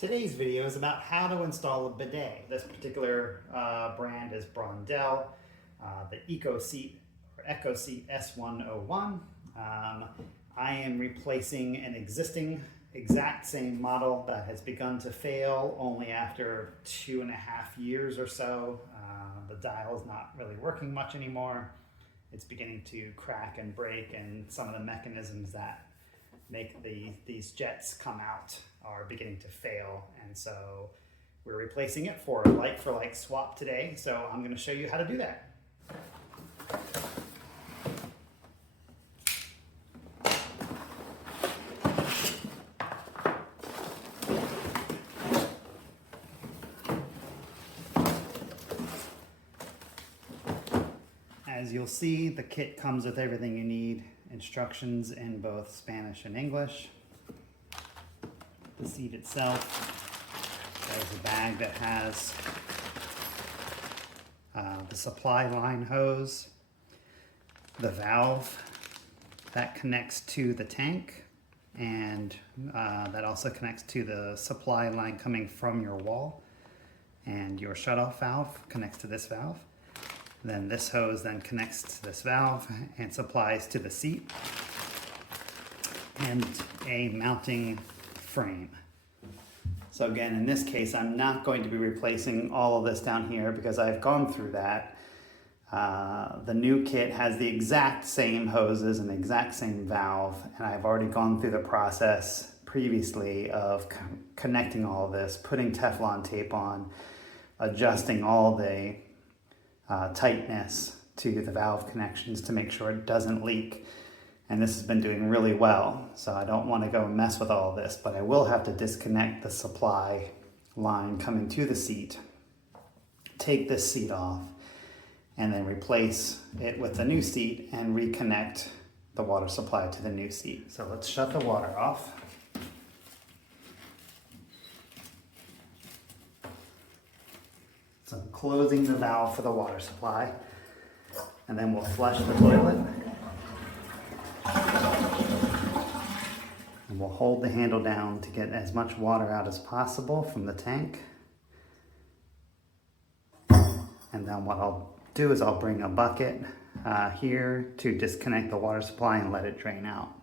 Today's video is about how to install a bidet. This particular brand is Brondell, the EcoSeat S101. I am replacing an existing exact same model that has begun to fail only after 2.5 years or so. The dial is not really working much anymore. It's beginning to crack and break, and some of the mechanisms that make these jets come out are beginning to fail, and so we're replacing it for a like-for-like swap today. So I'm going to show you how to do that. As you'll see, the kit comes with everything you need, instructions in both Spanish and English. The seat itself, there's a bag that has the supply line hose, the valve that connects to the tank, and that also connects to the supply line coming from your wall, and your shutoff valve connects to this valve. Then this hose then connects to this valve and supplies to the seat, and a mounting frame. So again, in this case, I'm not going to be replacing all of this down here because I've gone through that. The new kit has the exact same hoses and the exact same valve, and I've already gone through the process previously of connecting all of this, putting Teflon tape on, adjusting all the tightness to the valve connections to make sure it doesn't leak. And this has been doing really well, so I don't want to go mess with all this, but I will have to disconnect the supply line coming to the seat, take this seat off, and then replace it with the new seat and reconnect the water supply to the new seat. So let's shut the water off. So I'm closing the valve for the water supply, and then we'll flush the toilet. And we'll hold the handle down to get as much water out as possible from the tank. And then what I'll do is I'll bring a bucket here to disconnect the water supply and let it drain out.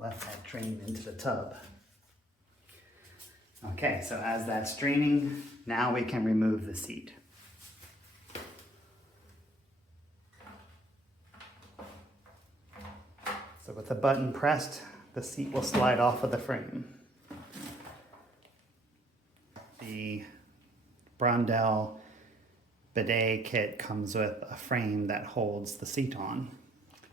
Let that drain into the tub. Okay, so as that's draining, now we can remove the seat. So with the button pressed, the seat will slide off of the frame. The Brondell bidet kit comes with a frame that holds the seat on.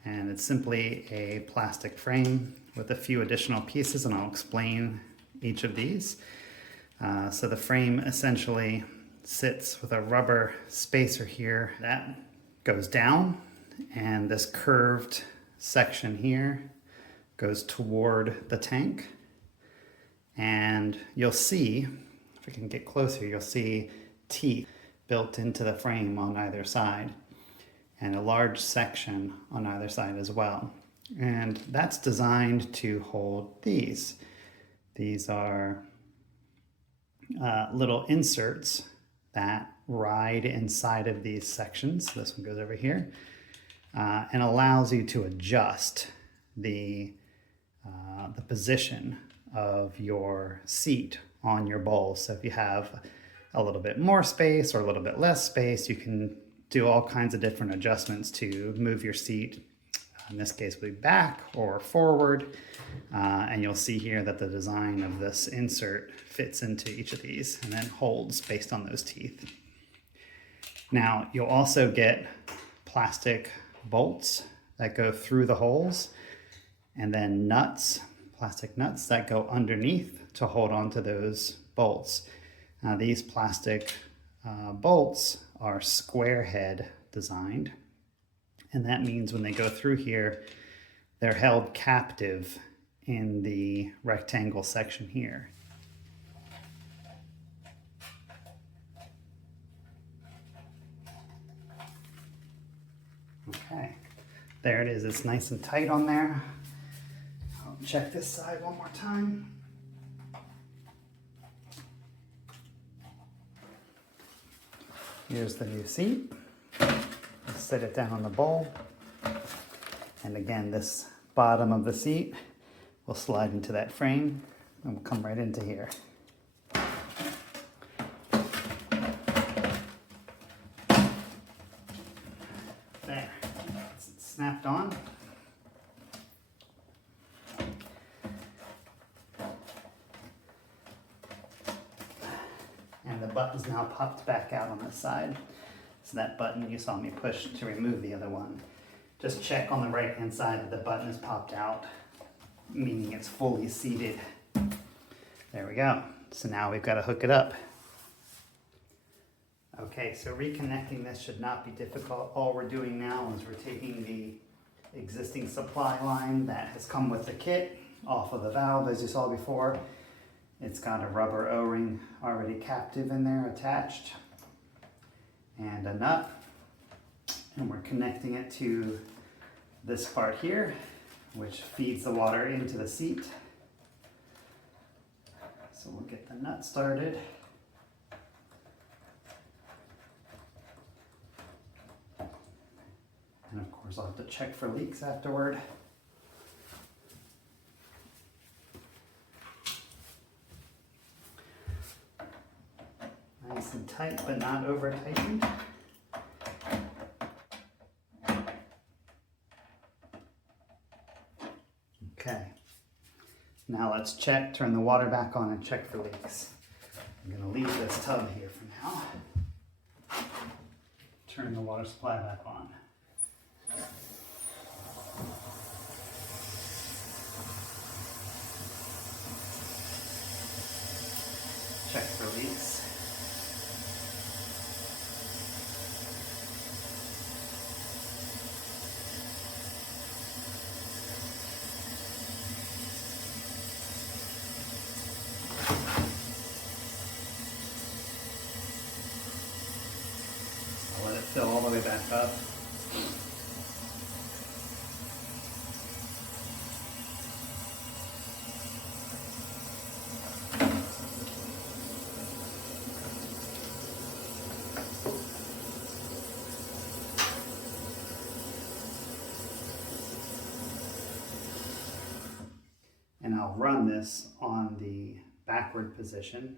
And it's simply a plastic frame with a few additional pieces, and I'll explain each of these. So the frame essentially sits with a rubber spacer here that goes down, and this curved section here goes toward the tank. And you'll see, if we can get closer, you'll see teeth built into the frame on either side, and a large section on either side as well. And that's designed to hold these. These are little inserts that ride inside of these sections. This one goes over here and allows you to adjust the position of your seat on your bowl. So if you have a little bit more space or a little bit less space, you can do all kinds of different adjustments to move your seat. In this case, we'll be back or forward. And you'll see here that the design of this insert fits into each of these and then holds based on those teeth. Now, you'll also get plastic bolts that go through the holes, and then nuts, plastic nuts that go underneath to hold onto those bolts. Now, these plastic bolts are square head designed, and that means when they go through here, they're held captive in the rectangle section here. Okay, there it is. It's nice and tight on there. I'll check this side one more time. Here's the new seat. Let's set it down on the bowl. And again, this bottom of the seat will slide into that frame and we'll come right into here. There, it's snapped on. And the button's now popped back out on this side. So that button you saw me push to remove the other one. Just check on the right hand side that the button is popped out, meaning it's fully seated. There we go. So now we've got to hook it up. Okay, so reconnecting this should not be difficult. All we're doing now is we're taking the existing supply line that has come with the kit off of the valve, as you saw before. It's got a rubber O-ring already captive in there attached and a nut. And we're connecting it to this part here, which feeds the water into the seat. So we'll get the nut started. And of course I'll have to check for leaks afterward. Nice and tight, but not over tightened. Okay, now let's check, turn the water back on and check for leaks. I'm going to leave this tub here for now. Turn the water supply back on. Check for leaks. I'll let it fill all the way back up. And I'll run this on the backward position.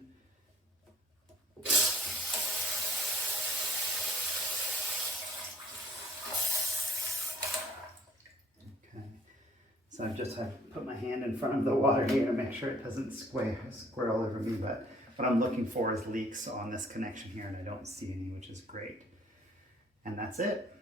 Okay, so I just have to put my hand in front of the water here to make sure it doesn't square all over me, but what I'm looking for is leaks on this connection here, and I don't see any, which is great. And that's it.